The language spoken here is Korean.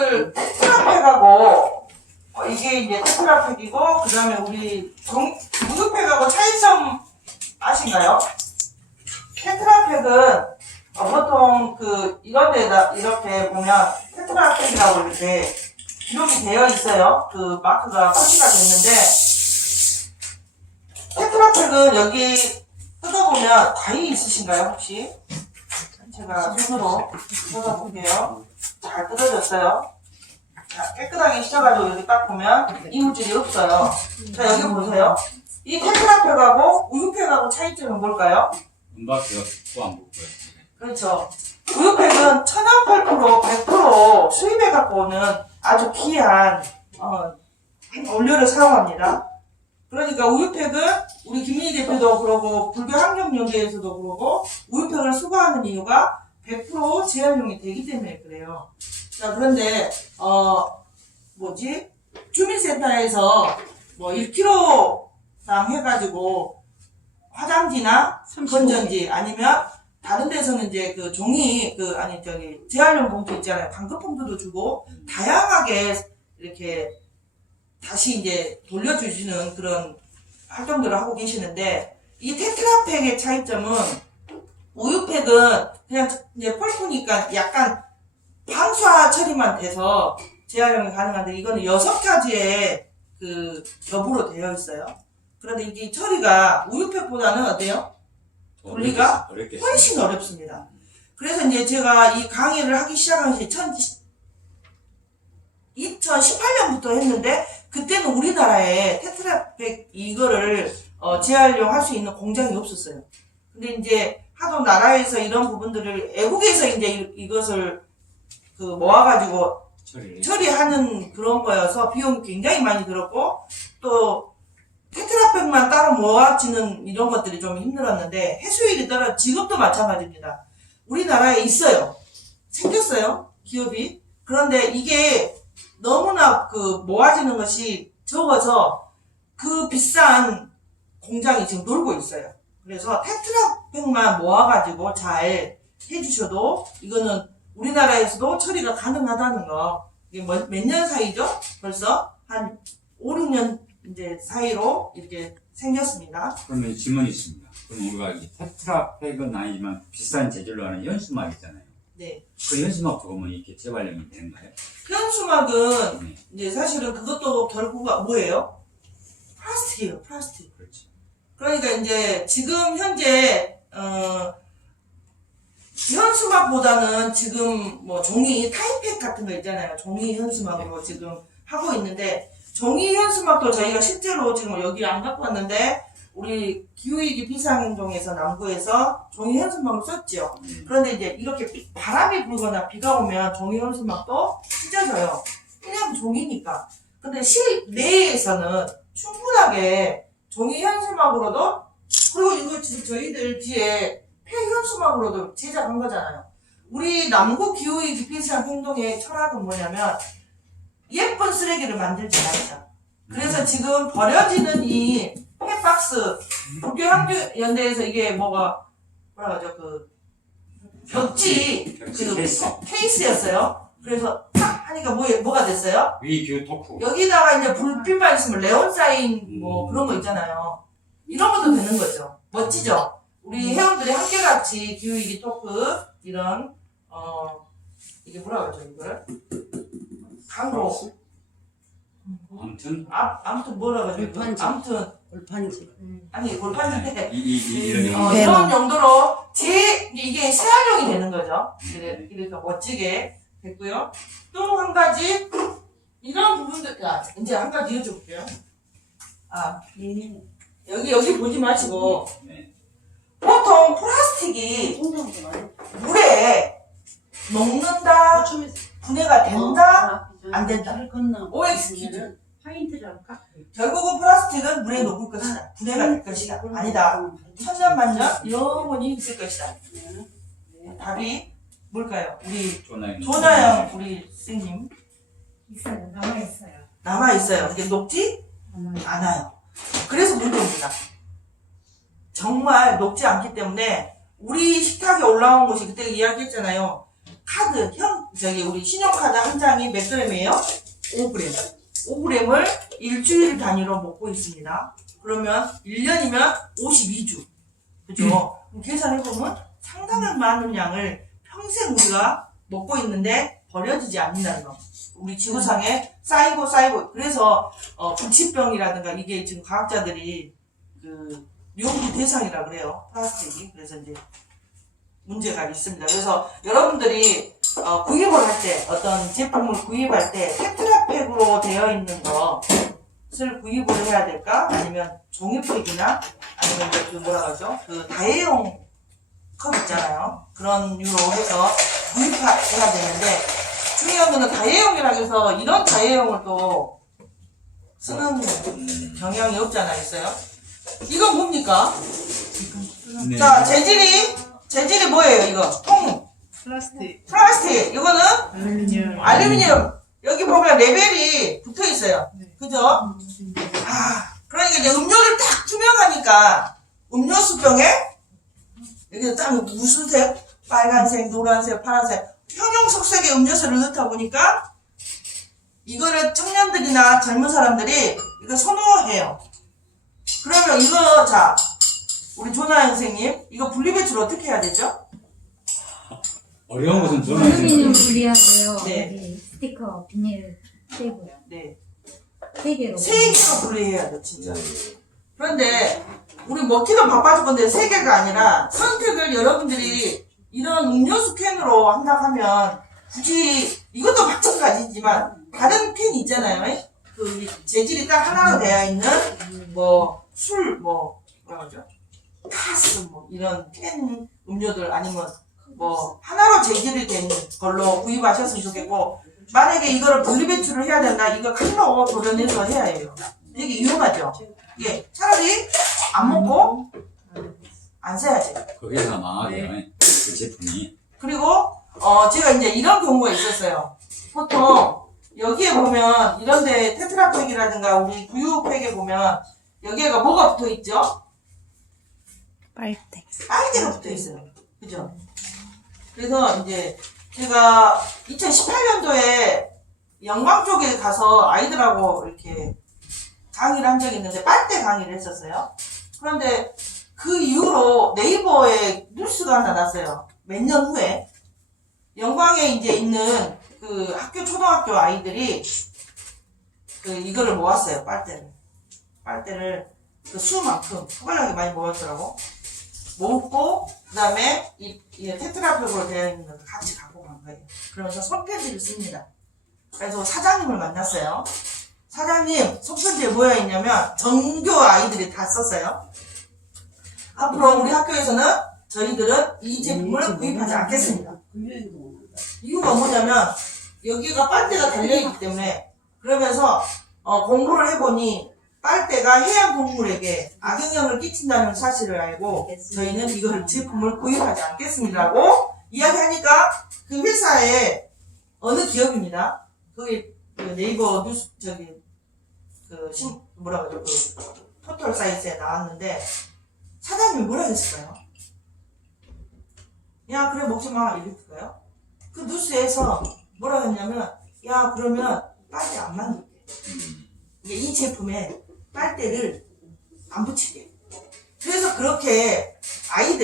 여러분들 테트라팩하고 어, 이게 이제 테트라팩이고 그 다음에 우리 종, 무드팩하고 차이점 아신가요? 테트라팩은 어, 보통 그 이런 데다 이렇게 보면 테트라팩이라고 이렇게 기록이 되어 있어요. 그 마크가 표시가 됐는데 테트라팩은 여기 뜯어보면 과일 있으신가요 혹시? 제가 손으로 뜯어볼게요. 잘 뜯어졌어요. 자, 깨끗하게 씻어가지고 여기 딱 보면 이물질이 없어요. 자 여기 보세요. 이 테트라팩하고 우유팩하고 차이점은 뭘까요? 은박지가 또안 붙고요. 그렇죠. 우유팩은 천연 8% 100% 수입해 갖고 오는 아주 귀한 어, 원료를 사용합니다. 그러니까 우유팩은 우리 김민희 대표도 그러고 불교 환경연구에서도 그러고 우유팩을 수거하는 이유가 100% 재활용이 되기 때문에 그래요. 자 그런데 어 뭐지 주민센터에서 뭐 1kg당 해가지고 화장지나 건전지 아니면 다른 데서는 이제 그 종이 그 아니 저기 재활용 봉투 있잖아요. 방금봉투도 주고 다양하게 이렇게 다시 이제 돌려주시는 그런 활동들을 하고 계시는데 이 테트라팩의 차이점은 우유팩은 그냥 이제 펄프니까 약간 방수화 처리만 돼서 재활용이 가능한데 이거는 여섯 가지의 그 겹으로 되어 있어요. 그런데 이게 처리가 우유팩보다는 어때요? 분리가 훨씬 어렵습니다. 그래서 이제 제가 이 강의를 하기 시작한 게 2018년부터 했는데 그때는 우리나라에 테트라팩 이거를 어, 재활용할 수 있는 공장이 없었어요. 근데 이제 하도 나라에서 이런 부분들을 애국에서 이제 이- 이것을 그 모아가지고 처리를 처리하는 그런 거여서 비용이 굉장히 많이 들었고 또 테트라팩만 따로 모아지는 이런 것들이 좀 힘들었는데 해수일이 따라 지금도 마찬가지입니다. 우리나라에 있어요. 생겼어요. 기업이. 그런데 이게 너무나 그 모아지는 것이 적어서 그 비싼 공장이 지금 놀고 있어요. 그래서 테트라 팩만 모아가지고 잘 해주셔도 이거는 우리나라에서도 처리가 가능하다는 거. 이게 몇 년 사이죠? 벌써 한 5, 6년 이제 사이로 이렇게 생겼습니다. 그러면 질문이 있습니다. 그럼 우리가 이 테트라팩은 아니지만 비싼 재질로 하는 현수막 있잖아요. 네. 그 현수막 보면 이렇게 재활용이 되는가요? 현수막은 네, 이제 사실은 그것도 결국은 뭐예요? 플라스틱이에요, 플라스틱. 그렇죠. 그러니까 이제 지금 현재 어 현수막보다는 지금 뭐 종이 타이팩 같은 거 있잖아요. 종이 현수막으로 지금 하고 있는데 종이 현수막도 저희가 실제로 지금 여기 안 갖고 왔는데 우리 기후위기 비상행동에서 남구에서 종이 현수막을 썼죠. 네. 그런데 이제 이렇게 비- 바람이 불거나 비가 오면 종이 현수막도 찢어져요. 그냥 종이니까. 근데 실내에서는 충분하게 종이 현수막으로도 그리고 이거 지금 저희들 뒤에 폐 현수막으로도 제작한 거잖아요. 우리 남구 기후위기 비상 행동의 철학은 뭐냐면 예쁜 쓰레기를 만들지 말자. 그래서 지금 버려지는 이 폐박스 국교학교연대에서 이게 뭐가 뭐라 그러죠 그 벽지 벽지 그 케이스. 케이스였어요. 그래서 탁 하니까 뭐 뭐가 됐어요? 위규 토크. 여기다가 이제 불빛만 있으면 레온 사인 뭐 음. 그런 거 있잖아요. 이런 것도 되는 거죠. 멋지죠? 우리 회원들이 함께같이 기후위기 토크 이런 어 이게 뭐라 그러죠 이거를 강로 아무튼 아, 아무튼 뭐라 그러죠 이거? 골판지. 아무튼 골판지. 아니 골판인데 이, 이, 이, 이런 어, 배너. 이런 용도로 제 이게 재활용이 되는 거죠. 이래, 네. 이렇게 멋지게 됐고요. 또 한 가지 이런 부분들 야 이제 한 가지 여쭤볼게요. 아 여기 여기 보지 마시고 네. 보통 플라스틱이. 물에 녹는다, 분해가 된다, 안 된다. OX 기준. 결국은 플라스틱은 물에 녹을 것이다, 분해가 될 것이다. 아니다. 천년만년 영원히 있을 것이다. 답이 뭘까요? 우리 조나영. 조나영 우리 선생님 있어요. 남아 있어요. 남아 있어요. 이게 녹지 않아요. 그래서 문제입니다. 정말 녹지 않기 때문에 우리 식탁에 올라온 것이 그때 이야기했잖아요. 카드, 현, 저기 우리 신용카드 한 장이 몇 그램이에요? 5g. 5g을 일주일 단위로 먹고 있습니다. 그러면 1년이면 52주. 그죠? 그럼 계산해보면 상당한 많은 양을 평생 우리가 먹고 있는데 버려지지 않는다는 거. 우리 지구상에 쌓이고 쌓이고. 그래서, 어, 불치병이라든가 이게 지금 과학자들이 그, 유혹 대상이라 그래요. 플라스틱이. 그래서 이제 문제가 있습니다. 그래서 여러분들이 어, 구입을 할 때, 어떤 제품을 구입할 때 테트라팩으로 되어 있는 것을 구입을 해야 될까? 아니면 종이팩이나 아니면 그 뭐라 그러죠? 그 다회용 컵 있잖아요. 그런 유로 해서 구입해야 되는데 중요한 거는 다회용이라 해서 이런 다회용을 또 쓰는 경향이 없잖아요. 있어요? 이건 뭡니까? 네. 자, 재질이, 재질이 뭐예요, 이거? 통, 플라스틱. 플라스틱. 이거는 알루미늄. 알루미늄. 여기 보면 레벨이 붙어 있어요. 네. 그죠? 아, 그러니까 이제 음료를 딱 투명하니까 음료수병에 여기 딱 무슨 색? 빨간색, 노란색, 파란색. 형형색색의 음료수를 넣다 보니까 이거를 청년들이나 젊은 사람들이 이거 선호해요. 그러면 이거, 자, 우리 조나 선생님, 이거 분리배출 어떻게 해야 되죠? 어려운 것은 저는 알루미늄 분리하고요. 네. 여기 스티커 비닐 떼고요. 네. 세 개로. 세 개가 분리해야 돼, 진짜. 그런데 우리 먹기도 바빠질 건데 세 개가 아니라 선택을 여러분들이 이런 음료수 캔으로 한다 하면 굳이 이것도 마찬가지지만 다른 캔 있잖아요. 그 재질이 딱 하나로 되어 있는 뭐 술 뭐 뭐라 그러죠? 카스 뭐 이런 캔 음료들 아니면 뭐 하나로 재질이 된 걸로 구입하셨으면 좋겠고 만약에 이거를 분리배출을 해야 된다 이거 칼로 도려내서 해야 해요. 되게 위험하죠. 예, 차라리 안 먹고 안 써야지. 거기서 망하게 그 제품이 그리고 어 제가 이제 이런 경우가 있었어요. 보통 여기에 보면 이런데 테트라팩이라든가 우리 구유팩에 보면 여기에가 뭐가 붙어 있죠? 빨대. 빨대가 붙어 있어요. 그죠? 그래서 이제 제가 2018년도에 영광 쪽에 가서 아이들하고 이렇게 강의를 한 적이 있는데 빨대 강의를 했었어요. 그런데 그 이후로 네이버에 뉴스가 하나 났어요. 몇 년 후에 영광에 이제 있는 그 학교 초등학교 아이들이 그 이거를 모았어요. 빨대를 빨대를 그 수만큼 소갈량이 많이 모였더라고. 모으고 그 다음에 이, 이 테트라팩으로 되어 있는 것을 같이 갖고 간 거예요. 그러면서 손편지를 씁니다. 그래서 사장님을 만났어요. 사장님 손편지에 뭐가 있냐면 전교 아이들이 다 썼어요. 앞으로 우리 학교에서는 저희들은 이 제품을 구입하지 않겠습니다. 이유가 뭐냐면 여기가 빨대가 달려있기 때문에 그러면서 어, 공부를 해보니 빨대가 해양 동물에게 악영향을 끼친다는 사실을 알고 저희는 이걸 제품을 구입하지 않겠습니다라고 이야기하니까 그 회사의 어느 기업입니다. 그게 그 네이버 뉴스 저기 그 신, 뭐라 그러죠 그 포털 사이트에 나왔는데 사장님이 뭐라 했을까요? 야 그래 먹지 마 이랬을까요? 그 뉴스에서 뭐라 했냐면 야 그러면 빨대 안 만들게 이 제품에 빨대를 안 붙이게 그래서 그렇게 아이들